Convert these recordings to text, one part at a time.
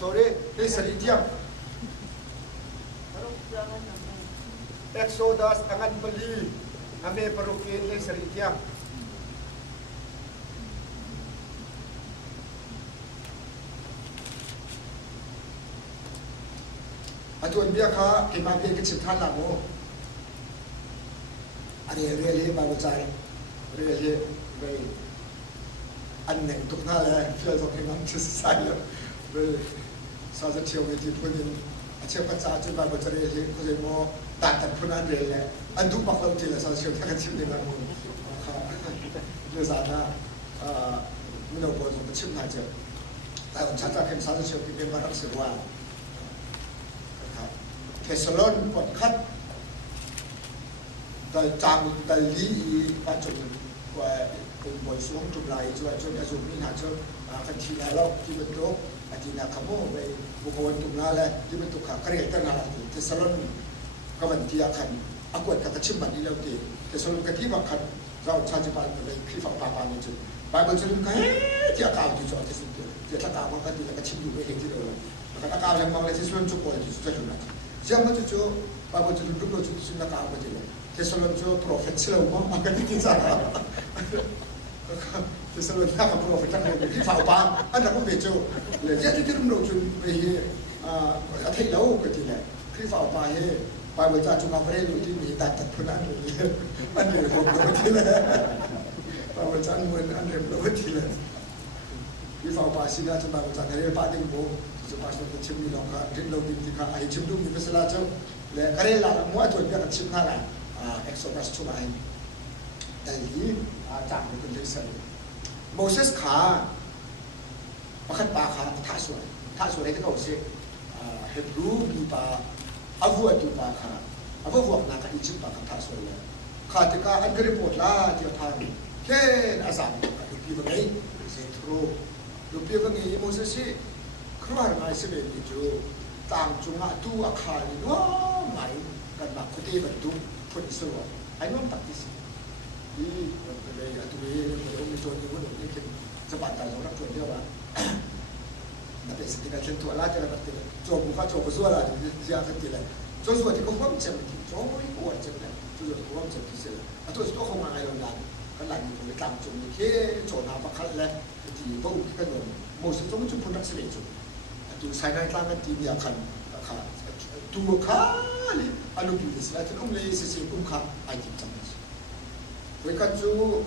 sorry le sari tiang Exodus angan beli ame parokin le sari tiang Atuan biar kah kita biar kita cipta lagu, ada really baru cari, really very, aneh untuk nala, feel so kena just saya, very, saya cakap itu pun ini, cakap cakap baru cari really, kalau mau datang pun ada really, andu pakau jelas saya cakap cakap dengan mu, jadi sana, mana pun saya cipta je, tapi cakap kan saya cakap kita barang seruan.เทสโลนปดคัดแต่จางแต่ลีปัจจุบันว่าเป็นบอยสวงจุดไหลจุดจุดจุดนี้หาจุดกันทีละรอบที่เป็นตัวอาทิตย์ละขโมยไปบุคคลตุลาเลยที่เป็นตัวขาเกลียดกันอะไรเทสโลนก็มันที่อาคันอากวดกับชิมมันนี่แล้วตีเทสโลนกับที่ว่าคันเราชาติบ้านไปคลิปปาปาในจุดไปบนจุดก็เฮ้ยที่อากาศที่จอดที่สุดเลยที่อากาศมันก็ที่แล้วก็ชิมอยู่ไม่เห็นที่เราแล้วอากาศยังมองเลยที่ส่วนจุดปวดที่สุดจุดนั้นSiapa tu jo, bawa tu dulu tu sudah kau apa je. Kesalon jo profet selalu makan di sana. Kesalon nak profet tak boleh. Di faham, anda pun bejo. Jadi kita dulu tu behi, atai lau ketika. Di faham he, bawa tu cuma perlu tu ni tak terpenuh. Anda pun betul. Bawa tu anda pun betul. Di faham sih dah cuma bawa tu hari pada itu. Pas tu cipni longga, kita lagi kita ayat cipnu ni masalah tu, le kerela semua tu dia cipna lah, Exodus cuma ini, jadi jam itu jadi Moses kah, makan pakar tak suai itu kau sih, Hebrew kita, abu itu pakar, abu buat nak Egypt pakar tak suai le, kah jika angker report lah dia tahu, ken asal, lupi bagai, setro, lupi bagai Moses sih. Keluar mai sebelum itu, tang cuma tu akal ni, wah mai kan nak kita bentuk pun semua. Ayo tak dis. Ini kalau tu orang itu ni pun mungkin cepat tahu orang tu dia apa. Tapi sekitar contoh lah jangan berarti. Coba buka lah, dia akan tidak. Coba di kau macam ni, coba di kau macam ni, coba di kau macam ni sih. Atau itu kau mana yang lain, kan lain tu tang cuma ni, ke coba apa kal lah, di bau kan tu. Mesti cuma pun tak selesai. Tu saya nak tanya ti dia akan tu kali alu bis lah tu umleh sesi umkha ai kita macam mereka tu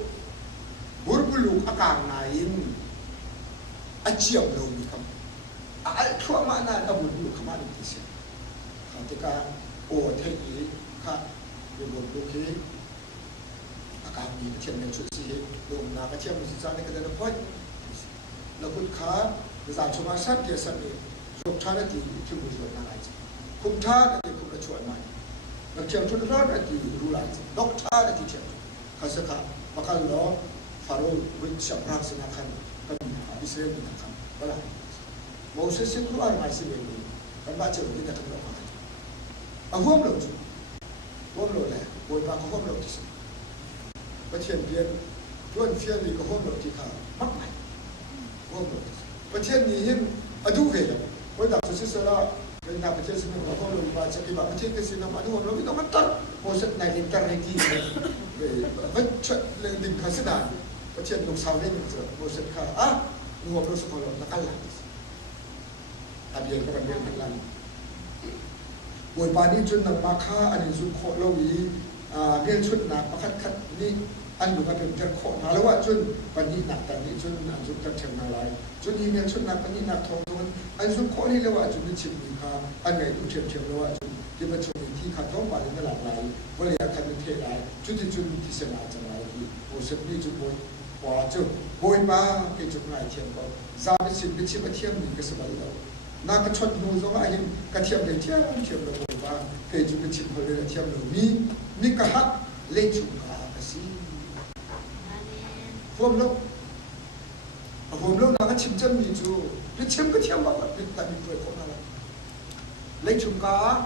berbulu akang lain aciam lalu ni kam tua mana dah berbulu kemana tu sih ketika tegi berbulu ke akang ni macam ni tu sih dong nak macam ni sana kita ada point lalu Besar cuma satu dia sendiri, jokthana di itu bukan nak aja. Kumthana di kumla cuan mai, macam tu orang di rulai, doktor di cakap, kasihkan bakal lo Faro bersiaprak senakan kami Israel senakan, bala. Moses itu keluar masih begini, kan baca begini tak boleh makan. Aku belum tu, belum leh, boleh pakai belum tu sih. Macam dia, tuan fian di kau belum tiga, mak mai, belum. Macam ni hin adu vela. Kau dah susah salah. Kau nak macam sini kau belum baca kitab macam ke sini nama adu belum kita matar. Moses naik internet ni. Macam link khasdan. Macam nuk sawin tu. Moses kah nu belum sekolah nak kalah. Abi yang kau ambil kalah. Buat pani cun nak makha ani cun kau lawi. Dia cun nak makan kat ni. Anu kanเป็น คน lalu cun pani nak tani cun cun tak cengah lai cun ini cun nak pani nak thong cun cun kau ni lalu cun ni cip ni kah angai tu cip lalu cun dia macam ni kah thong balik ni lah lai boleh akan ni thei lai cun di sana jangan lai Moses ni cun wah cun boy ba ke cun ngai tiang kau zaman sin ke cip tiang ni ke sebab itu nak cun nu zong ahin ke tiang ke tiang lalu boy ba ke cun cip boleh tiang lalu ni kah le cun kah kasih Hôm lúc nào cái chim chân mì chú, cái chim cái thiam bảo cái tại mình tuổi con nào lấy chum cá,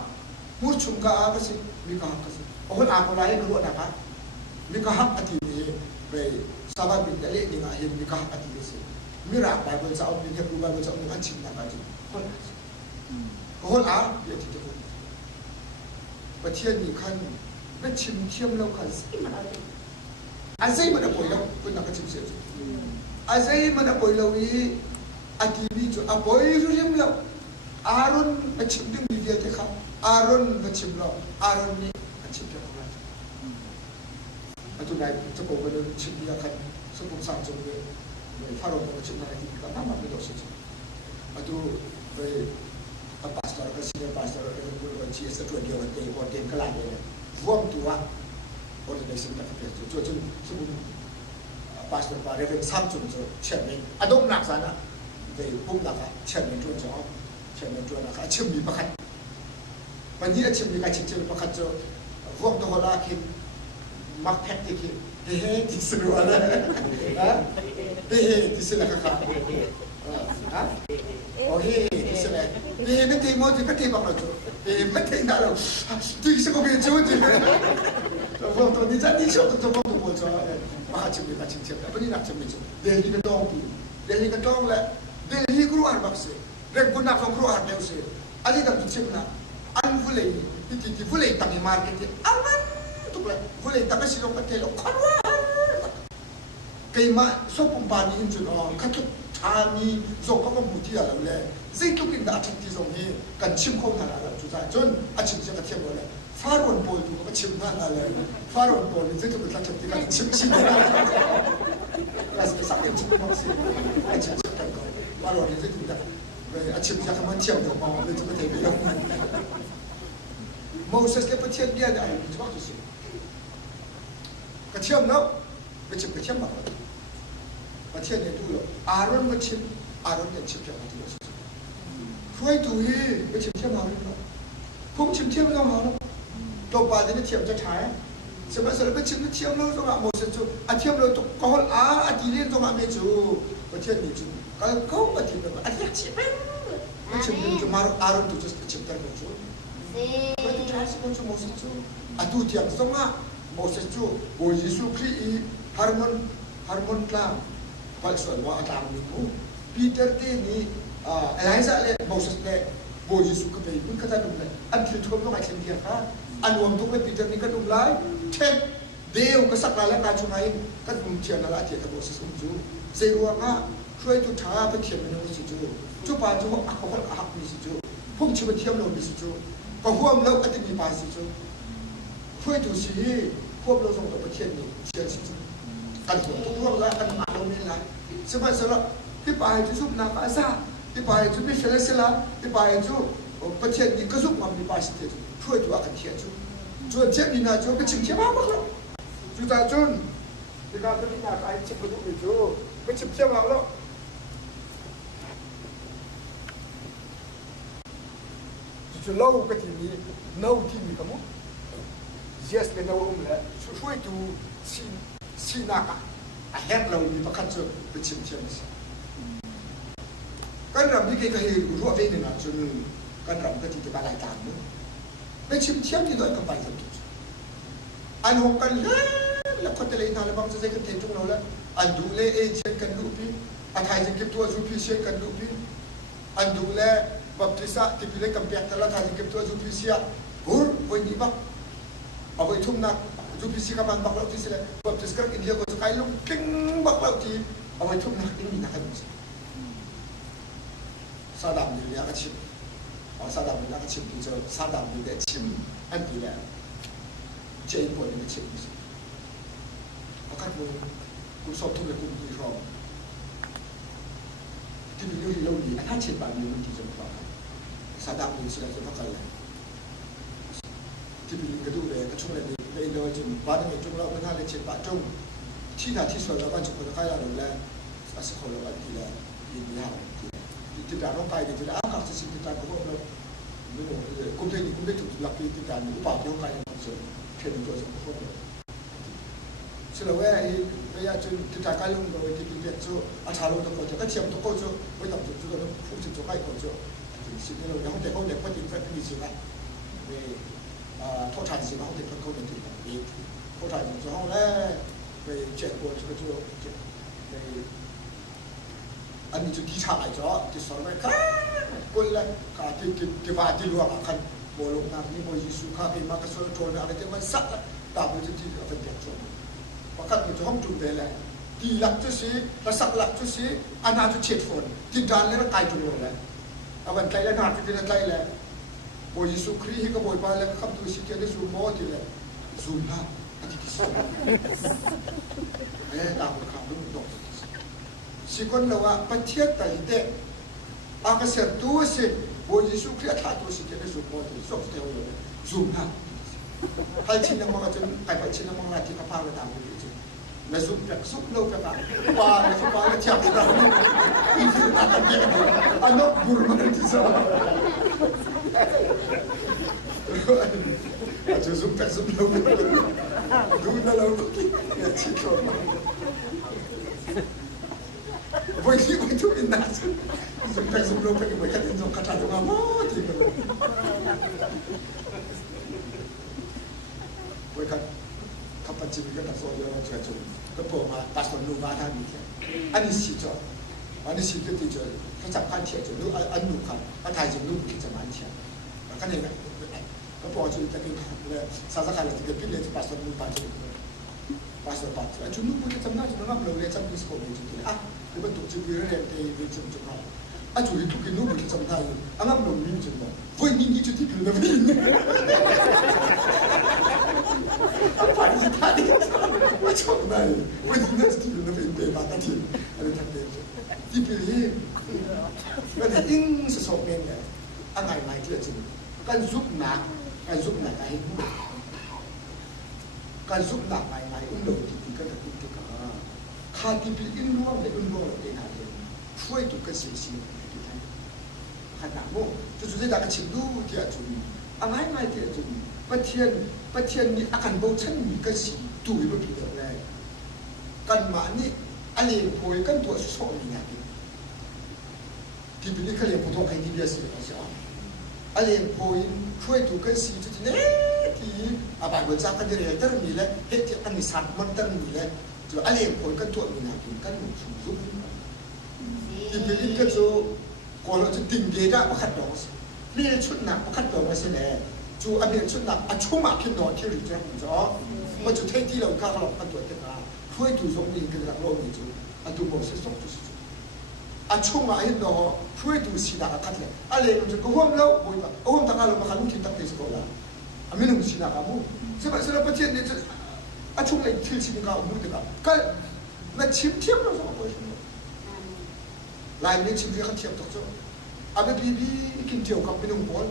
mua chum cá cái gì, mình cá cái gì, hôm nào còn lại cái lúa nào cả, mình cá hấp cái gì về sau đó mình để đi ngay mình cá hấp cái gì, mình làm bài vợ cháu mình nhập bài vợ cháu mình ăn chim nào cái gì, hol a ye ti te ba thian ni khan ba chim thiam lo khan sai ma a sai ma na poi lo kun na ka chim se a sai ma na poi lo yi a ti bi chu a poi ru rim lo aron ba chim ding ni te kha aron ba chim lo aron ni a chim te kha a tu nai chu ko ba lo chim ya khan su kum sang chu le fa ro ba chim na ki ka ma ma be do se a tu a pastor ka senior pastor ka bu ba chi sa tu dia wa te ko ten ka la ne vuông tu wa ordination ka pe chu chu su kum pastor pa reverend sam chu chu chen ni a dong nak sa na về bung là cả chân mình chuột là cả chim bị bắt khách, và như chim bị cái chim bắt khách cho vuông tôi là khi mắc phép thì khi he thì xin rồi đó, he thì xin là cả, he thì xin là he mấy thì mỗi thì mấy thì bằng rồi he mấy thì nào đâu, thì sẽ có biến chúa thì vuông tôi đi ra đi chỗ tôi vuông tôi muốn cho bắt chim bị bắt chim, bây giờ chim bị chim, để đi cái đông đi, để đi cái đông là Delhi keluar bakse, regular from keluar neuse. Ali dah bincang na, an boleh, itu boleh tapi market aman tu boleh, boleh tapi si lokal telo keluar. Kayak so pembani injun katut tani, so kau muti ada boleh. Zai tu kita acik di sini, kan cim kau nak ada tu sahaja. Jon acik je katiap boleh. Farun pol tu kau cim nak ada. Farun pol itu tu kita acik kan cim. Rasa sakit cim masih, acik kan kau. Baru ni saya tidak, acim saya kemana cium tu, mau itu betul betul. Moses ke petian dia ada itu waktu sih. Kecium no, becim kecium apa? Petian itu lo, Aaron becim, Aaron yang cium yang itu sih. Kue tu ye, becim cium Aaron lo, pun cium lo Aaron. Topa dia cium je cahaya. Sebab sebab becim cium lo tu nggak Moses tu, cium lo tu kau adilin tu nggak meju, petian itu. Kalau kau betul betul ada siapa? Macam itu maru Aaron tu just cipta kau. Betul cahaya kau Moses tu. Adu tiang songa Moses tu. Oh Yesus Kristus harmon klam. Pasal wa adam ni ku. Peter ni Eliza le Moses le. Oh Yesus ke bayi pun kata dulu. Antu tu kau macam dia kan. Anuam tu le Peter ni kan dulu lai. Cek Deu kesakala kacungai kan mungkin adalah dia ke Moses tu. Seruangaช่วยจุดท้าไปเทียมมันไม่สิจูจุปาจูอักคนอักมีสิจูพวกชิบเทียมเรามีสิจูก็ห่วงเราอัติมีปาสิจูช่วยดูสิพวกเราส่งตัวไปเทียมนี่เชียร์สิจูกันหัวทุกร่วงละกันมาเราไม่ละสบายสบายที่ปลายจุบนาคาซาที่ปลายจุบิเชลสิลาที่ปลายจุไปเทียมนี่ก็ซุกมันมีปาสิจูช่วยดูอักันเทียจูจูเทียมนี่นะจูไปชิมเทียมมาบ้างแล้วจูตาจุนที่การที่นาคาชิมไปดูไปจูไปชิมเทียมมาแล้วจะเล่ากันที่นี่น่าที่มีคำว่า yes เลยน่าว่าเลยช่วยดูซีนักอ่ะแฮกเรามีประคัตจะไปชิมสิการรำที่เกี่ยวกับเหตุรู้ว่าเป็นยังไงจนการรำก็ที่จะมาหลายต่างนู้นไปชิมที่โดยกับไปจนทุกอันหกกันแล้วคนแต่ละอินทาร์บางจะใช้กันเทนจุงเราแล้วอันดูแลเอเชียนกันดูพี่อันไทยจะเก็บตัวจูพี่เชียนกันดูพี่อันดูแลbaptisa tipilai kampiak telah tadi ketua jupisia hur boy bak aboy thumna jupisi kaman bak lau tisile baptis kar india ko kai lu king bak lau ti aboy thumna ini nak kan sadam ni ya kachim sadam ni ya kachim tu sadam ni de chim anti la jai ko ni chim akan ku sop tu le ku ni ro ti ni lu ni ana chim ba ni ti jom ba sadam ni sudah terpakai. Jadi kedua le, kacung le, le Indo jum, pada ni jum lau benar le cepat jum. Cina tiswa lawan cukup kaya le, asal kalau lagi le, ini hal. Tidak orang kaya tidak angkat sesi kita kau le, kumpulan ni kumpulan tu laki kita ni upah yang kaya macam, kena tu macam kau le. Selalu ya jum kita kaya lu kau itu kita tu, asal lu tu kau tu, kacang tu kau tu, kau tak tu tu kau fungsi tu kaya kau tu. สิ่งที่เราเขาเด็กเขาเด็กเขาติดแฟนมีสิ่งนั้นเขาถ่ายสิ่งเขาเด็กเขาติดอีกเขาถ่ายสิ่งเขาแล้วไปเจ็บปวดก็จะไปอันนี้จุดที่ถ่ายจ้ะที่สอนไปครับคน ละขาที่ว่าที่ลวกกันโบลงน้ำนี่โมยิสุข้าเป็นมากระสุนโจรอะไรที่มันสักตามที่ที่เป็นเด็กชนประกันมันจะห้องจุ่มได้แหละที่หลักจุดสีและสักหลักจุดสีอันนั้นจะเฉียดฝนที่ด้านเล่นกายจุ่มเลยเอาวันใจแล้วนาที่เป็นใจแล้วโมยิสุครีให้ก็โบยไปแล้วก็คำดูสิเกี่ยวกับซูโม่ที่เลยซูมละอันที่ที่สุดไอ้ตามข่าวรุ่งดอกสิคนเราว่าประเทศไทยเด็กอากาศตัวสิโบยิสุครีท่าตัวสิเกี่ยวกับซูโม่ที่สุดเท่าเลยซูมละให้ชินน้ำมันจนไอ้ไปชินน้ำมันที่เขาพาไปตามไปจริงแล้วซูมแบบซูมโลกแบบว่าซูมว่าเทียบกันอีกคืออะไรเนี่ยอันนั้นบุรุษที่สุดอาจจะซูมแบบซูมโลกดูนั่นเราเนี่ยชิคกี้พายวันนี้วันทุกอินนัสซูมแบบซูมโลกเป็นเหมือนกันที่เราคัดสรรมาหมดจริงๆวันกันขับปัจจุบันก็ตัดโซ่ยาวเฉยๆแล้วพอมาตัดโซ่ลูกบ้านท่านมีแค่อันนี้สิจ่ออันนี้สิก็ติดจ่อเขาจับขั้นเทียนจ่อลูกอันลูกครับอันไทยจ่อลูกคิดจะมันเทียนก็เนี่ยนะก็พอจะจะเป็นเลยสาสการที่เกิดขึ้นเลยที่ปัสสาวะลูกบ้านจ่อปัสสาวะจ่อจุดลูกคิดจะมันจ่อเราเลยจำพิสโคเมจุดเลยอ่ะเดี๋ยวมันถูกจุดเรื่องเรียนที่เรียนจุดจุดนั้นอ่ะจุดที่ถูกกินลูกคิดจะมันได้อ่ะงั้นเรามีจุดนั้นวันนี้จุดที่คือเราไม่เนี่ยผ่านที่ท่านี้ไม่ชอบได้วันนี้นั่นที่อยู่ในเป็นเบลล์ตัดทิ้งอะไรทั้งเดียวที่เป็นเรื่องมันยิ่งสอบเป็นเนี่ยอะไรไม่เที่ยงจริงการซุกหนักไอ้การซุกหนักไอ้อุ้มโดดที่ก็จะติดติดกันขาดที่เป็นอุ้มร่วงเลยอุ้มร่วงเลยนะช่วยตัวกันเสียชีวิตที่ไหนขนาดโม่จุดๆได้การชิมดูที่จุดอะไรไม่ที่จุดประเทศนี้อาการโบชันมีกันสิดูไม่เป็นไรกันมานี่อะไรพอยกันตัวสอบนี่ไงที่เป็นนี่เขาเรียกพุทโธใครที่เบียร์สิเขาใช่ไหมอะไรพอยช่วยดูกันสิจุดนี้ที่อาบายบนจากกันเรียนตั้งมีเลยเหตุอันนี้สัตว์มันตั้งมีเลยจุดอะไรพอยกันตัวมีไงกันหมดสุ่มสุ่มที่เป็นนี่ก็จะก่อนเราจะติ่งเดียร์ว่าขัดดอกเรียนชุดหนักว่าขัดดอกมาเสียแล้วจูอันนี้ชุดหนักชุ่มมาขึ้นนอนที่ริจาร์จ้ามันจะเท่ที่เราข้าเราพันตัวเท่าช่วยดูสมดีกันหลังโลกนี้จูอันดูโมเสสส่งจูชุ่มมาขึ้นนอนช่วยดูสีดาคัดเลยอะไรมันจะก็ห่วงเราบ่อยมากห่วงทางเรามาขันทิ้งตั้งแต่สกุลละอันนี้หนุ่มสีดาครับมู่ใช่ไหมสำหรับประเทศนี้จะชุ่มเลยที่สิ่งที่เรามุ่งถึงก็นั่นชิมเทียมเราสองคนลายนี้ชิมเทียมเขาเทียมต่อจ้าอันนี้พี่กินเที่ยวกับเป็นองค์บอล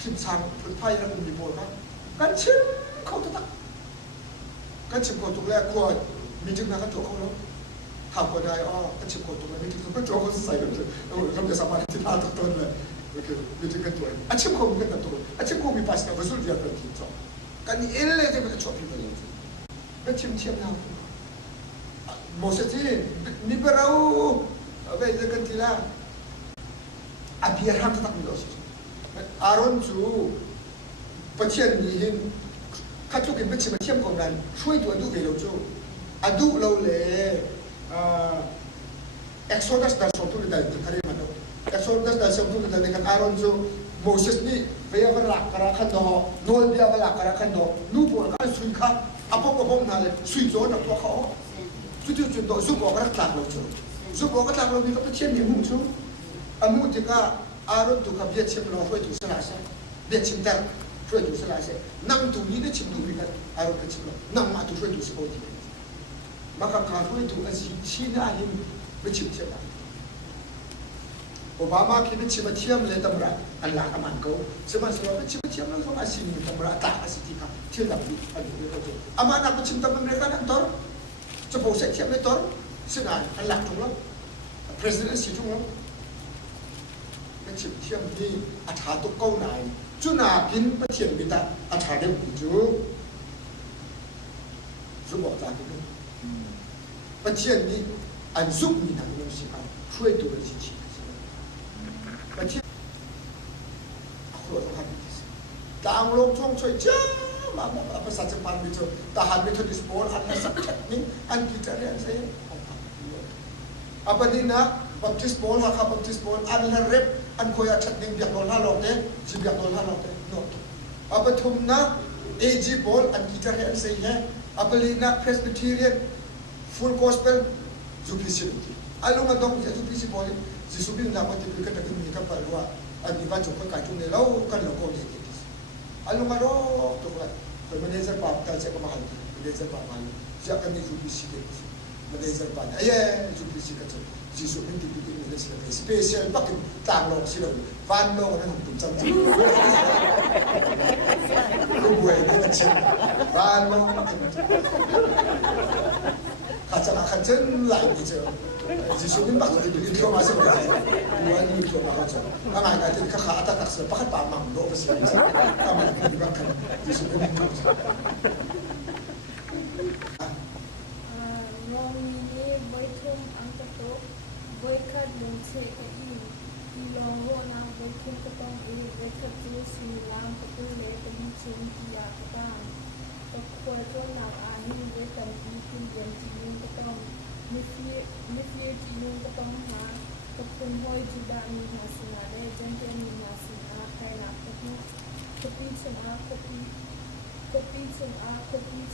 ชิมซังผลไพ่แล้วมีโบนะกันชิมเขาตัวตักกันชิมเขาตัวแรกก็มีจึงนะกันตัวเขาแล้วทำก็ได้อ๋อกันชิมเขาตัวแรกมีจึงก็ตัวเขาใส่กันเลยเราจะสามารถที่ท่าตัวต้นเลยโอเคมีจึงกันตัวอันชิมเขามีกันตัวอันชิมเขามีภาษาภาษาเดียวกันที่ชอบกันเอเล่จะเป็นชอบที่มันเลยกันชิมเทียมนะโมเสสนี่เปล่าเวลากันทีละอาบีร์ฮัมตักมีโลสิอารอนจูประเทศนี้ข้าทุกคนเป็นชิมเทียมของนั้นช่วยตัวดูเวลจูอดูเราเลยเอ็กโซดัสดัสส่งตัวได้ที่คาริมันดูเอ็กโซดัสดัสส่งตัวได้กันอารอนจูโมเสสนี่เวียบลักกระขันโนโนเวียบลักกระขันโนนูปวดกันสุยข้าอาพกนั่นเลยสุยโจนักตัวเขาจุดๆตัวซุปบอกกระตักเราจูซุปบอกกระตักเรามีกับประเทศนี้มุ่งจูอามุติกาอารมณ์ตัวกับเบียดชิมเราช่วยดูสลายเสียเบียดชิมแต่ช่วยดูสลายเสียนั่งตัวนี้ได้ชิมดูวิกันอารมณ์กับชิมเรานั่งมาตัวช่วยดูสปอร์ตมากับการช่วยดูอาชีพชี้หน้าหิมไม่ชิมเทียมกันโอบามาคิดเป็นชิมเทียมเลยตำราอันหลักมันเขาสมัยสมัยเป็นชิมเทียมแล้วเขาอาชีพตำราตาอาชีพที่เขาเทียมแบบนี้อันนี้เขาจะอามานักชิมตำราเมริกันนั่นตัวจะบอกเสียเทียมเลยตัวซึ่งอันหลักตรงนั้น president สิตรงนั้นชิมเทียมที่อาชาตุกเก้าไหนจุนากินประเทียมบิดาอาชาเดียวกันจูจุบอกจากนี้ประเทียมนี้อันซุกมีหนังยงสิกันช่วยตัวจริงๆประเทียมครัวต้องทำดีสิต่างโลกช่วงช่วยเจ้ามาภาษาญี่ปุ่นมิโตทหารมิโตดิสโพลอันนั้นสักนิดอันกิจการใช่apa ni nak baptist bol ha kha baptist bol an la rep an khoya thatning biak dol ha lote ji biak dol ha lote no abathum na AG bol an guitar he an sei he abelina presbyterian full gospel UPC alunga dong UPC bol ji subin na mati ka ta ni ka parwa an ni ba chok ka tu ne lo kan lo ko ni alunga ro to ka manager pa ta che ka mahal manager pa mahal ja kan ni UPC ke manager pa ay UPC ka che ji subin ti ti ni le special bakin tang lo si lo van lo na tum cham cham lu buai ni che van lo ka cha ka chen lai ni che ji subin ba ti ti ko ma se ka wa ni ko ma cha ka ma ka ti ka kha ta ta se pa pa ma lo ba se ka ma ti ba ka ji subin ko boycott lung se i long ho na boycott ka tong boycott tu si lam ka tu le ka ni chen ki ya ka ta ka ko to na a ni de kan ki kun jen ji ni ka tong mi fi ji ni ka tong ha ka kun hoi ji da ni ha si na le jen te ni na si na kai na ka pi chen a ka pi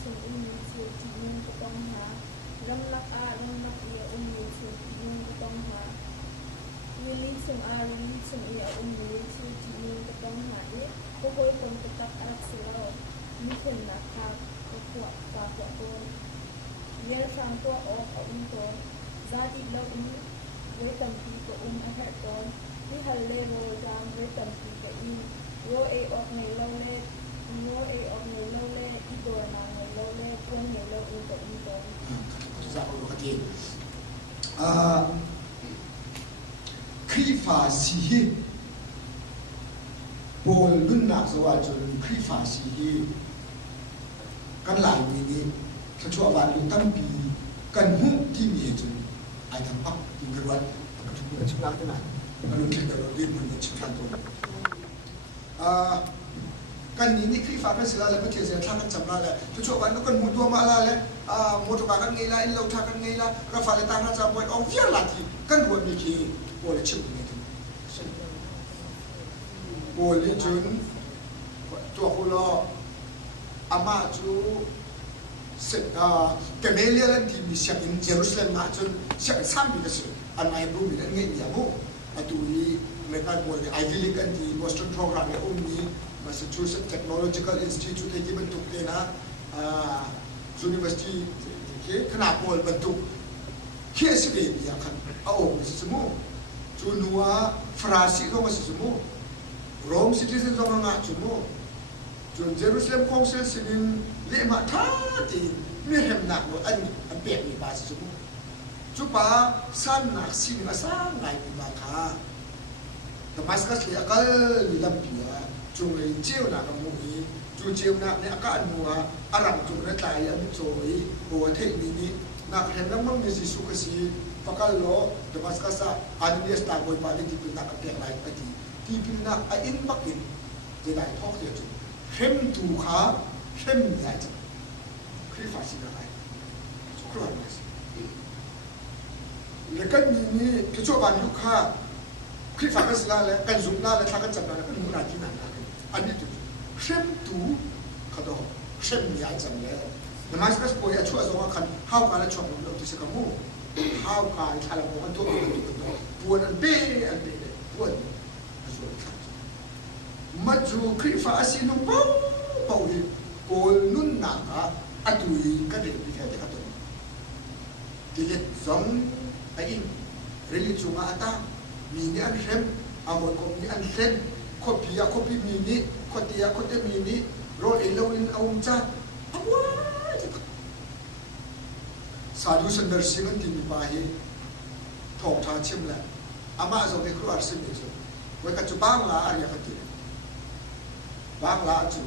chen ni ji ni ka tong ha ram lak ya ni ji ni ka tong ha Willy sum ia umli su ji ka tong ha de ko hoi kon ka tak arak selo ni ken na ka ko ko wer sang to o to za ti lo we tam pi ko a ha to ni hal le ro jam we tam pi ka ro e ok ne lo le i do na ne lo le ko ne lo to za ko ka ti khi phá sĩ bồ lún nạc zo wa chun khi phá sĩ kan lai mi ni ka chua wa lu tam pi kan hu ti mi chun ai tham pak ti gwan ka chu ka chu nak na ka lu thik ka lu din mun chi kan to kan ni khi phá kan sila la ka thia se thang kan cham la la chu chu wa no kan mu to ma la le mo to ka kan ngei la in lo tha kan ngei la ka fa le ta na cha boy ong vian la ti kan ru mi ki bồ là chịu người ta bồ lý chun cho cô lo ama chú cái mấy liên là thì mình xem in Jerusalem mà chun xem xem bị cái sự anh ai cũng bị anh nghe nhiều mu tụi mấy cái bồ là Ivy League anh thì Boston program này ông ni Massachusetts Technological Institute cái bên tục đây na University cái khả bồ bên tục kia sẽ bị gì à ông cái sự mu Chunua Frasi lo masih semua, Rome citizen sama ngak semua, Chun Jerusalem Council sinin lima thati mihem nak lo an pek ni bahasa semua, Cuba san nak sini asal ngai ni baka, Damascus li akal li lampia, Chung li jeu nak kamu ni, Chung jeu nak ni akal mua, Arab chung nak tayar ni soi, bawa teknik ni nak hendak mengisi sukasi. Pakal lo Damascus ani dia start boy pa di pinnak at yang lain pati di pinnak a in bakin jadi thok dia tu hem tu kha hem ya tu kri fa si lai sukran mas lekan ni ke cho ban lu kha kri fa ka sila le kan zum na le tha kan cham na kan mu na ti na ani tu hem tu kha do hem ya cham le Damascus boy a chu a zo kan how ka la chom lo tu se ka mu how kai thala mo to puan an be puan aso maju kri fa asinu pau hi kol nun na ka atui ka de bi ka de ka to dilet zong ai reli chunga ata mi ni an rem amon ko ni an ren kopi mi ni kotia kote mi ni ro elo in aum cha awa Sadhu Sundar Singh an timi pahi thong tha chim la ama zo ke kruar sim ni zo we ka chu bang la arya ka ti bang la chu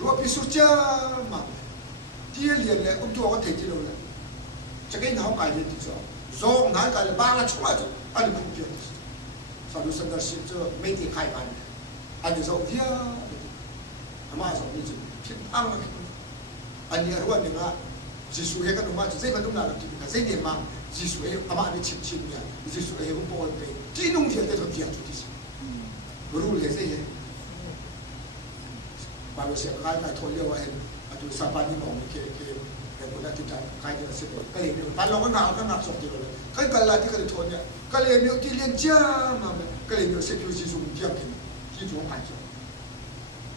ro pi su cha ma ti lian le um to ka the ji lo la cha ke na ka ji ti zo na ka le bang la chu ma zo an ku pi Sadhu Sundar Singh zo me ti khai ban an zo via ama zo ni zo pin ang an ni arwa ni nga Jisu he kan umma zai kan dumna ti ka zai ne ma Jisu ama ni chip nya Jisu ko po pe ti nung dia te dia tu ti ru le se ye ba lo se ka ka tho le wa he atu sa pa ni mo ke ko na ti ta ka ni se ko ka le ni pa lo ka na so ti lo ka la ti ka tho nya ka le ni ti lien ja ma ka le ni se tu Jisu dia ke ti ju ha jo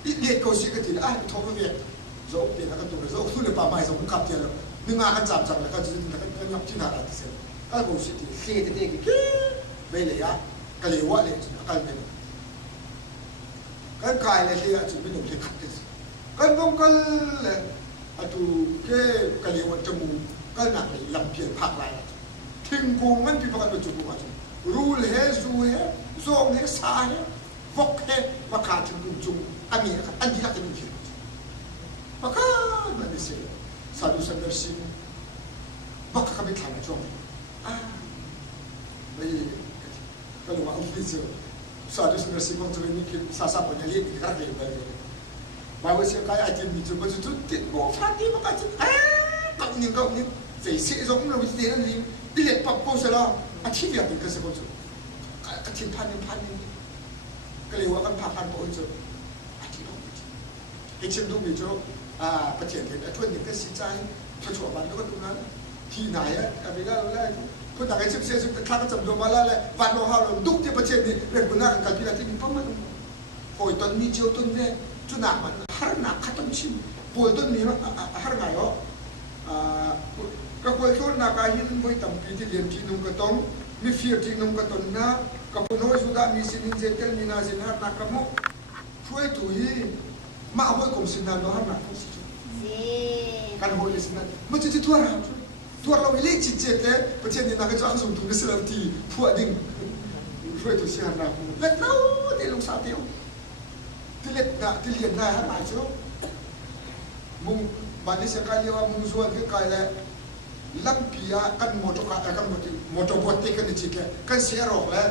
i le ko si ka ti a tho me ve zo pe na ka tu zo tu le pa mai zo ka ti lo ni nga ka jam jam la ka ji ni ka nyok ti na la ti se ka go si ti se te te ki be le ya ka le wa le ka me ka kai le le a chu me no le ka ti ka nong ka le a tu ke ka le wa jamu ka na le lam pien phak lai thing ko man pi pa ka chu ko chu rule he zu he zong he sa he vok he ma ka chu chu ami ka an di ka ni ki pa ka ma ni se Sadu sandarsin baka kami thana chong mai kalau mau video sadu sandarsin ko tu ni ki sasa pa nyali ki ka ke ba ba we se kai atin ni chu ba chu tin mo fati ma ka chu ka ni sei se zo ko no bi te ni ile pa ko se la a ti ya bi ka se ko chu ka tin pan ni ka le wa kan pa kan po chu a ti no ki chen du mi chuประเทศเนี่ยทั่วนี่ก็สิใจทั่วชาวบ้านก็ตรงนั้นที่ไหนอ่ะอะไรก็แล้วคนต่างกันชิบเสียสุดข้าก็จำลงมาแล้วแหละวันโลหะเราดุที่ประเทศนี้เรื่องคนนั้นกันที่นั่นที่มีประมาณโอยต้นมีเจียวต้นเนี่ยจุนักมันหาหนักขัดต้นชิมป่วยต้นนี้หาไงอ๋อก็ป่วยต้นนักหินป่วยต่ำปีที่เรียนที่นุ่งกระตงมีเฟียที่นุ่งกระตงนะกับคนน้อยสุดามีสินินเจเตลมีนาสินหานักกระมุช่วยถุยมาเอาไว้กลมสินาโลหะหนักกันโหยสินะมันจะทั่วเราไม่เล่นจิตเจตเลยประเทศนี้นักจ้างส่งถุงกระสลับทีพวกดิ่งช่วยตัวเสียหนักเล็ดเล่าเดี๋ยวลงสาเดียวที่เล็ดนะที่เรียนได้ฮะหมายชั่วมุงบ้านนี้เสียการเรียกว่ามุงส่วนคือการเลยลังปียกันมอเตอร์กันมอเตอร์บอทติกันจิกกันเสียหรอกแล้ว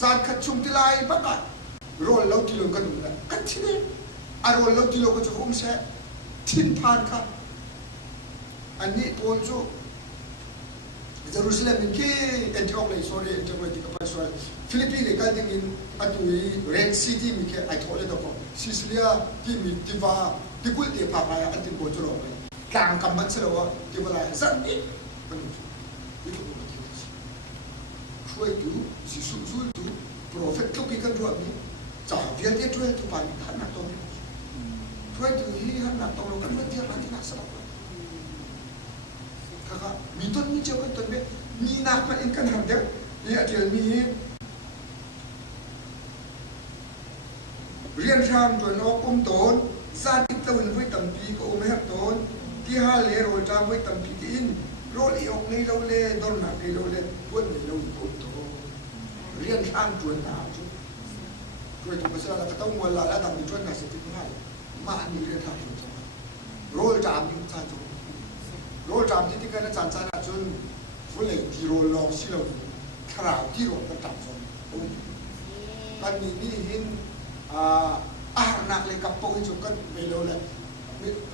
สารขัดชุมที่ไรบ้างกันโรลเราที่ลงกันดูแลกันที่นี่อารมณ์เราที่ลงก็จะคุ้มเสียทิ้งผ่านครับอันนี้พูดจู่เยรูซาเล็มที่เอ็นที่ออกเลยสอรี่เอ็นที่ออกเลยที่กับไปสอรี่ฟิลิปปินส์กันที่มีอัตุยเรดซีที่มีแค่ไอทอเลตัวก่อนซิซิลีที่มีที่ว่าที่กุลที่พักอะไรอันที่พูดจู่ออกเลยกลางกับมันเสร็จแล้วที่ว่าอะไรสักนิดมันที่ถูกมันที่ช่วยดูสิสู้ดูโปรเฟตทุกที่กันด้วยนี้จ่าเวียนที่ช่วยทุกปันขันหนักตรงนี้ช่วยดูที่ขันหนักตรงเรากันเมื่อเทียบกันที่นักสอบค่ะมีต้นมีเจ้ากันต้นเนี่ยมีนักมันเองกันทำเด็กเนี่ยเดี๋ยวมีเรียนทำตัวนกต้นซาติตะวันไว้ตั้งปีก็อมให้ต้นที่ห้าเล่โรจามไว้ตั้งปีที่อินโรลีออกนี่เราเล่ต้นหนักนี่เราเล่พ้นนี่เราต้นโตเรียนทำตัวหนาจุดช่วยถูกมาเสียแล้วก็ต้องวันละแล้วตั้งมีตัวหนาเสร็จที่ง่ายมาอันนี้เรียนทำตัวโรลจามยิ่งซาจุโรลจามที่กันอาจารย์จานาจนฟุเล่ที่โรลลองสิเราคราวที่โรลกันจำจนกันนี่เห็นนักเลยกับพวกที่จุกันไม่รู้เลย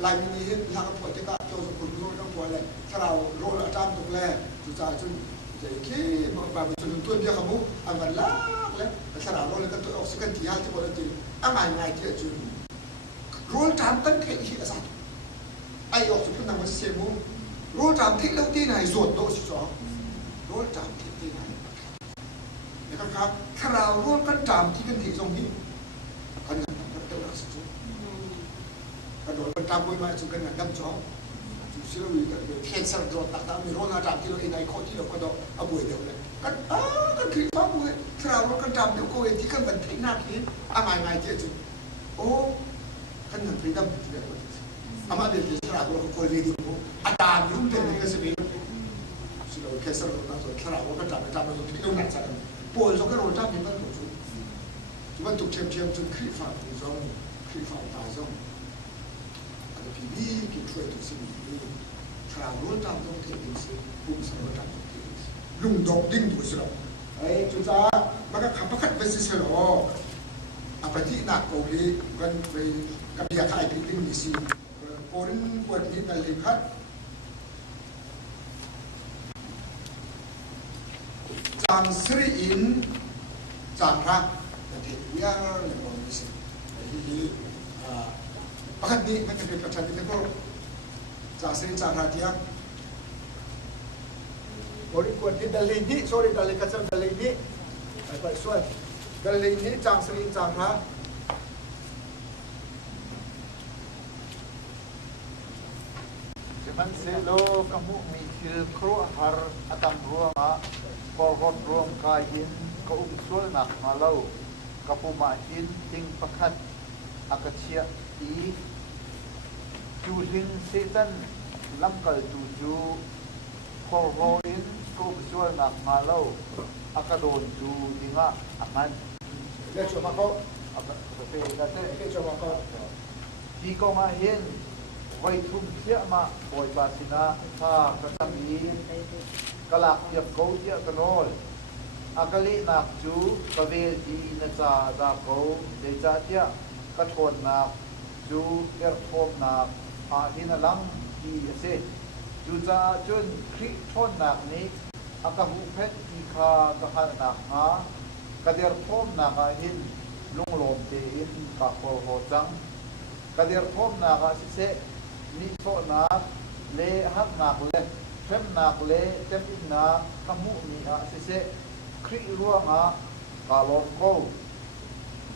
ลายนี้เห็นทางกับพวกที่ก็โจสกุลโรลต้องพอเลยคราวโรลอาจารย์ตุกแร่จุจ่าจนจะคิดแบบจนตัวเดียวขมุอันมันลากเลยคราวโรลกันตัวออกสกันที่ฮัลที่บอลตีอันไหนที่จุนโรลจามกันเทที่กษัตริย์ไอ้ออกสุดที่นั่งมันเสียมุโรลจามที่เราที่ไหนส่วนโตสิจ๊อโรลจามที่ไหนนะครับคราวโรลกันจามที่กันที่ตรงนี้กันงานทำเต้าหลักสุดกระโดดบนตามบนมาจุกันงานดำจ๊อสิเราอยู่กับเทนสระโดดตักตามมีโรลจามที่เราเอ็นไอโคที่เราก็ต้องเอาบุยเดียวเลยกันคือฟ้าบุยคราวโรลกันจามเดี๋ยวโกเอที่กันเป็นเทคนิคนี้อะไรเจ๊จุโอ้กันงานฟรีดัมที่แบบอามาเดี๋ยวจะรับเราคนเรียนรู้อาจารย์รุ่นเด็กก็จะมีสิเราแค่สรุปนะส่วนคราวก็จำเราที่ต้องงานจัดปวดเราก็เราจำเป็นต้องถูกจุดมันถูกเชื่อมจนคลิฟ้าถูกจ้องคลิฟ้าตายจ้องอันนี้พี่กินช่วยถูกสิ่งนี้คราวรู้จำต้องเทดิสปุ่มสารจำต้องเทดิสลุงดอกดิ้งถูกสิเราไอ้จุดจ้ามันก็ขับพัดไปสิเสร็จแล้วอาปฏิหนักกว่านี้กันไปกับยาคายพิ้งมีสิ่งคนปวดนี้ไปเลยครับ างสรีอินจากพระแต่ที่ยาเลยบอกไม่ใช่ที่ประคันนี้มันจะเป็นประชันที่ก็จากสรีจากพระที่บริกรที่ดาลินี sorry ดาลิกัจดาลินีไปส่วนดาลินีจากสรีจากพระมันเซโลกมุมีคือครัวหาร์อตัมรัวงะพอรถรวมกายอินก็ส่วนหนักมาเล่ากปูมาอินติงประคัดอากาเชียอีจูลิงเซตันลำกัลจูพอรอินก็ส่วนหนักมาเล่าอากาโดนจูดิงะอันนั้นเรียกชมาเขาอากาเฟย์กันเต้เรียกชมาเขาดีก็มาเห็นไว้ทุ่มเสียมาปล่อยปาสินะถ้ากระตังยีกลักเยียบเขาเยียบกันโอยอากาลินักจูกเวดีนจ่าดาเขาเดจ่าเจียกระทนนักจูเอร์ฟอมนักอาหินลังดีเสจูจ่าจุนคริทนนักนี้อากาหูเพชรอีคากระหันนักหากระเดียร์ฟอมนักอาหินลุงลมเตอินกะโคโหจังกระเดียร์ฟอมนักอาสิเสนิโซนักเลหักนักเลเทมนักเลเทมอินนักกมุมีอาสิเสคริรัวงะกาลอนโก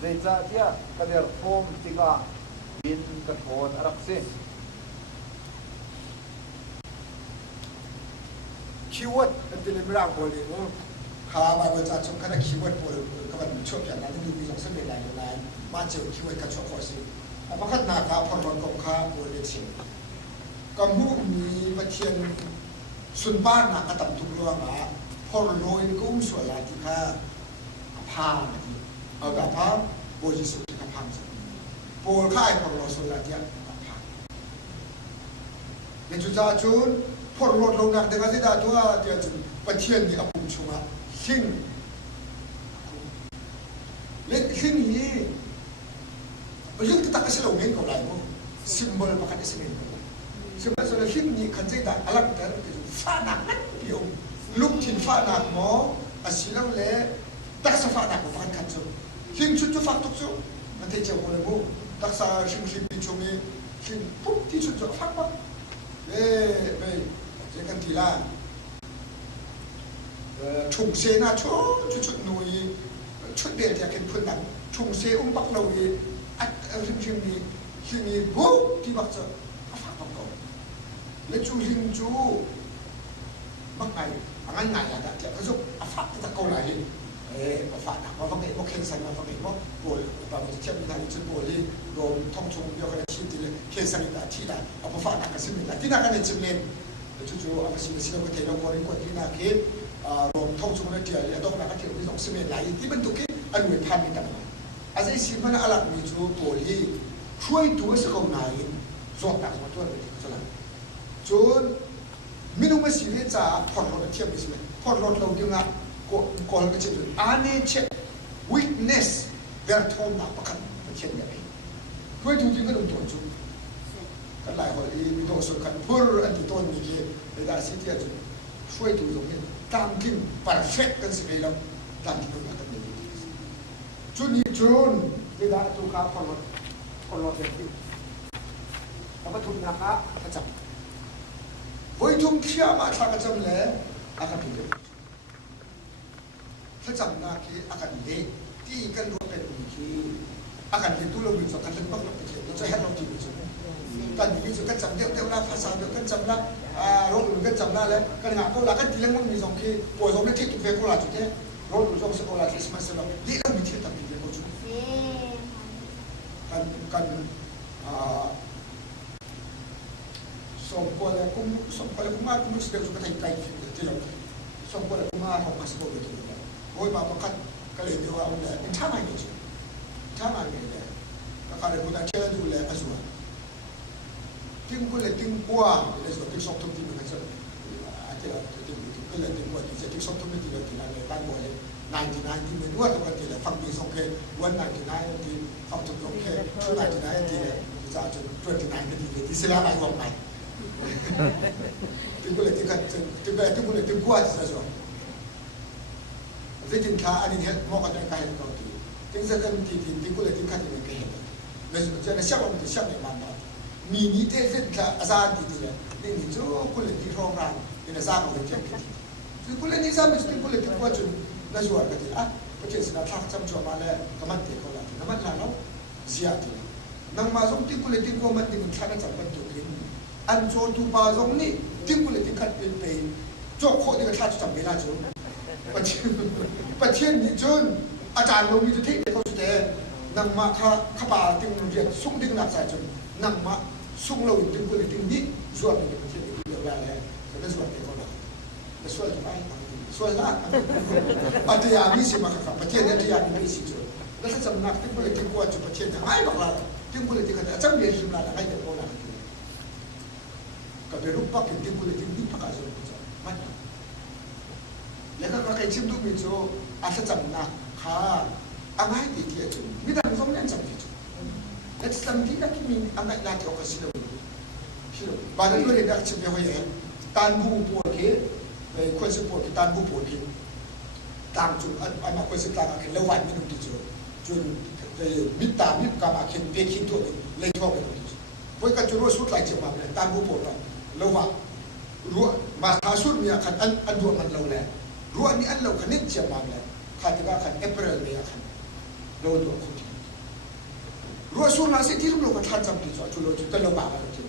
เดจ่าเจียกระเดียร์ฟอมติกาบินกระโถนรักเซคีย์เวิร์ดอันที่เรียกว่าโบลีโอข้าบางคนจะชมกันคีย์เวิร์ดโบลีโอก็มันชอบอย่างนั้นที่มีสองเส้นหลายหลายมาเจอคีย์เวิร์ดกันชอบข้อสิเพราะขนาดข้าพอรอนของข้าโบลีชิงก็มุ่งมีมาเทียนสุนบ้านนักตัดทุกเรื่องอ่ะพอโรยกุ้งสวยที่ข้าพาเอาแต่พาโบยิสุที่ข้าพังโบลค่ายพอโรสวยที่ข้าพาในจุดจ้าจุนพอรถลงนักเด็กที่ได้ตัวเดียวจุนประเทศนี้อปุ่มชัวหิ้งเล็กหิ้งนี้ยังที่ตักกระเสลงเงินของไรมั้งซิมโบลประกันเสน่ห์ซิมโบลส่วนหิ้งนี้ขันใจได้อลังการฟ้าหนักนั่นเดียวลูกถิ่นฟ้าหนักหมออาศิลป์เล่ตักษาฟ้าหนักกว่าฟันขันจุหิ้งชุดจุฟักทุกจุมันเที่ยวคนละมั้งตักษาหิ้งหิ้งปีชงนี้หิ้งปุ๊บที่ชุดจุฟักมั้งเอ้ไปเจ้ากันทีละชุมเสนาชุดหนุ่ยชุดเดียร์ที่เป็นพื้นหนังชุมเสปักเราอีหิ้งนี้บุ๊บที่บักจะฟักบักเขาและจูหิ้งจูบักไงงั้นไงล่ะแต่เขาจะฟักตะโกนอะไรฟักหนักว่าฟังไงว่าเคนสันว่าฟังไงว่าโบลบางทีเชื่อมีทางจุดโบลีโดนท่องชงเดียวกันชิ้นที่เลยเคนสันนี่ที่ไหนเอาฟักหนักกันสิมีที่นั่นกันเนี่ยจิมเลนจู่ๆเอาไปสิ่งก็เทเราบริกรที่นั่นคือรวมท่องชงนั่นเดียวเลยต้องนั่งกันเที่ยวที่สองสิบเอ็ดหลายที่มันตุกี้อันเวทันนี่ต่างๆอาศัยสิ่งมันอะไรมีจู่โบลีช่วยตัวสักคนไหนจอดต่างมาตัวเลยที่จะนั่นจู่มินุมาสิริจ่าพอรถเทียบไปสิพอรถเราดึงอ่ะก็เราจะดูอันนี้เช็ค weakness เรื่องทนหนักประกันมันเช่นอย่างไรช่วยดูจริงก็ต้องตัวจู่กันหลายคนที่มีตัวสุขกันเพื่ออันที่ต้นมีเกี่ยวในด้านสิ่งที่จะช่วยดูตรงนี้ตามกิน perfect กันสิเราตามที่เราทำได้จุดนี้จุดในด้านตัวข้าพอรถเด็กที่แล้วก็ทุนนะคะประจำวันทุ่งเที่ยวมาทางกระจำเลยอาการถูกเลยถ้าจำนาคีอาการเล็กที่กันรวมเป็นมีคีอาการเล็กตัวเราอยู่สองกันเล็กบ้างเราไปเที่ยวเราจะให้เราจีบจุดกันอยู่จุดกันจำเดียวละภาษาเดียวกันจำละรถอื่นกันจำละเลยกันงานก็ละกันทีละมันมีสองคีป่วยเราไม่ที่ถูกเวกุลาจุดเนี่ยรถอื่นสองสกุลาที่สมัยสลับเลี้ยงมีที่ทำดีเลยก็จุดกันสมควรเลยคุ้มมากคุ้มสุดเดียวสุดก็ได้ใจที่เราสมควรเลยคุ้มมากของมาสโกเลยตัวเราโอ้ยมาประคันก็เลยเดี๋ยวเอาเลยเป็นท่าใหม่จริงท่าใหม่เลยแล้วก็เลยคุณอาเชื่อดูแลกระทรวงทิ้งก็เลยทิ้งกว่าเลยส่วนทิ้งสองทุ่มที่มันก็จะอาจจะทิ้งก็เลยทิ้งกว่าที่จะทิ้งสองทุ่มที่เราทิ้งอะไรบ้านบัวเลย99ที่มันว่าตัวกันที่เลยฟังดีสองเควัน99ที่ฟังจนสองเคช่วย99ที่เลยจะจน29ที่เลยที่เสียละหลายวันไปถึงก็เลยถึงกันถึงก็เลยถึงกว่าที่จะ ที่จริงข้าอันนี้เนี่ยมองกันในการเห็นเราทีถึงจะเป็นที่กูเลยที่ข้าที่มันเห็นเลยจะในเชื่อว่ามันจะเชื่อในมันต่อมีนิเทศข้าอาจารย์ที่เลยนี่นี่จู่กูเลยที่โรงงานนี่นะสร้างเอาไว้เจ้าที่คือกูเลยนี่สร้างไม่ใช่กูเลยที่ว่าจุดนั่นส่วนกันที่ประเทศสินาทักจำจวบมาแล้วก็มันเด็กเขาละน้ำมันละเนาะเสียทีนั่งมาส่งที่กูเลยที่กูมันที่มันท่านจะมันตัวเองอันโจทูปาส่งนี่ที่กูเลยที่ขัดเป็นโจโคที่ก็ท่านจะจำไม่ได้จุดประเทศนี้จนอาจารย์ลงมีที่เขาแสดงนั่งมาข้าป่าที่มันเรียนส่งที่นักสายจนนั่งมาส่งเราที่กูเลยที่นี่ส่วนในประเทศนี้เรียกว่าอะไรก็เป็นส่วนในคนละแต่ส่วนที่ไปส่วนละอันที่ยามีสิมาครับประเทศนี้ที่ยามีสิจุดแล้วถ้าจำนักที่กูเลยที่กูจะประเทศจะให้บอกเราที่กูเลยที่เขาจะจำเรียนสิมาแล้วให้เด็กคนละก็เป็นรูปปักที่กูเลยที่นี่ประกาศส่วนมันแล้วก็ใครชิมดูมิจูอาจจะจำนักข้าอะไรดีที่จุดไม่ได้ไม่ต้องเล่นจำที่จุดแต่จำที่นักที่มีอะไรน่าจะเอาไปสิเราบางทีเราเห็นนักชิมยังไงตันบูปวดที่คนสิปวดที่ตันบูปวดที่ตามจุดอันมาคนสิตามอาเข็นแล้ววันไม่รู้ที่จุดมิตามิกามาเข็นเบคินตัวเลยท้องไปที่จุดเพราะการจุดรู้สุดหลายจังหวะเลยตันบูปวดแล้วว่ารู้มาท้าสุดมีอาการอันดวงมันเราแหละรู้อันนี้อันเราขันนิดเชียร์มาเลยขันที่ว่าขันเอเปรลเมียขันเราตัวคนที่รู้ส่วนนั้นสิ่งที่เราท่านจำที่จุดเราจุดเราบ้ากันจุด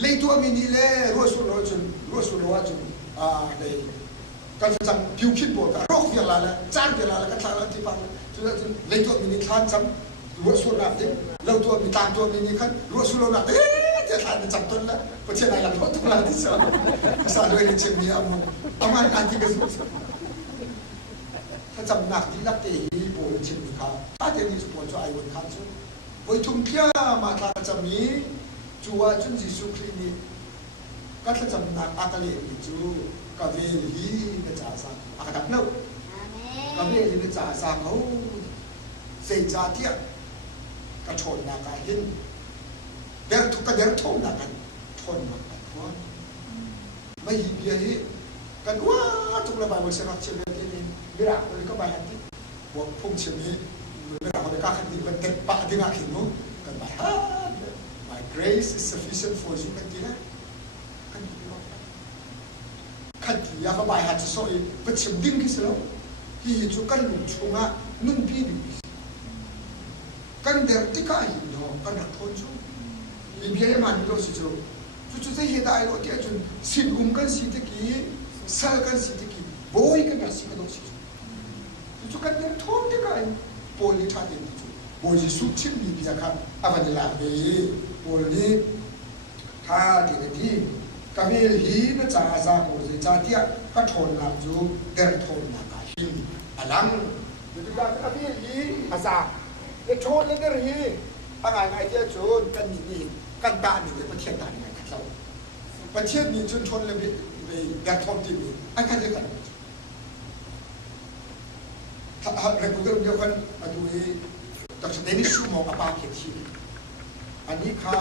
เลยตัวมินิเลยรู้ส่วนเราจุดรู้ส่วนเราจุดเลยการจำผิวคิดบวกโรคเวลาละจานเวลาละก็ท่านที่ฟังจุดเลยตัวมินิท่านจำรู้ส่วนนั้นเนี่ยเราตัวมีตามตัวมินิขันรู้ส่วนเราเนี่ยจะทานจำต้นละเพราะฉะนั้นเราต้องลาที่สุดสารด้วยเรื่องนี้เอามาการที่กระสุนถ้าจำหนักที่รักเตะโบนเช่นนี้ครับถ้าเดี๋ยวนี้จะปวดจะไอวันข้ามซึ่งโดยทุ่มเที่ยมาทางจะมีจัวจนจิสุคลินิกก็ถ้าจำหนักอากาศมีจูกาเวลีก็จะสร้างอากาศเน่ากาเวลีก็จะสร้างเขาเสียจ่าเที่ยกระชนนาการหินเดี๋ยวทุกเดี๋ยวทนนากันทนมากันเพราะไม่หิบยัยกันว่าทุกระบายบนเส้นทางเชื่อมที่นี่ไม่รักเลยก็ไปหันที่หัวพุ่งเชื่อมนี้ไม่รักเลยก็หันที่มันเต็มปากที่นักหินนู้กันไปฮะ My grace is sufficient for you กันที่นะกันที่ว่าขัดที่ยาก็ไปหันจะสอยไปเชื่อมดิ้งกี่สิแล้วที่จุกันหลุดช่วงอ่ะนุ่นพี่ดิกันเดี๋ยวที่ก็หินหอกันรักทนช่วงมีเพียงมันมีโลสิจูจุดที่เหตุใดเราที่จุดสิบกันสิทกี้สัลกันสิทกี้บ่อยกันรักสิกันโลสิจูจุดกันเดินทนที่กันโพลิทัดเดินจูบ่อยสุดชิมมีพิจารณาอาวันนี้ลาเบย์โพลิท่าเดินที่กาเวลฮีนจ่าซาโพลิจ่าที่ก็ทนนับจูเดินทนนับหิมอลังจุดการกาเวลฮีอาซาเดินทนเดินฮีอะไรไงที่จูกันนี่กันตาหนึ่งเลยประเทศตาหนึ่งครับประเทศนี้ชุนชนเลยแบบทอมทีวีอันนั้นจะกันถ้าเรื่องเดียวกันมาดูจากสเตนิสชูมองอาปาเขียนชีอันนี้ค่ะ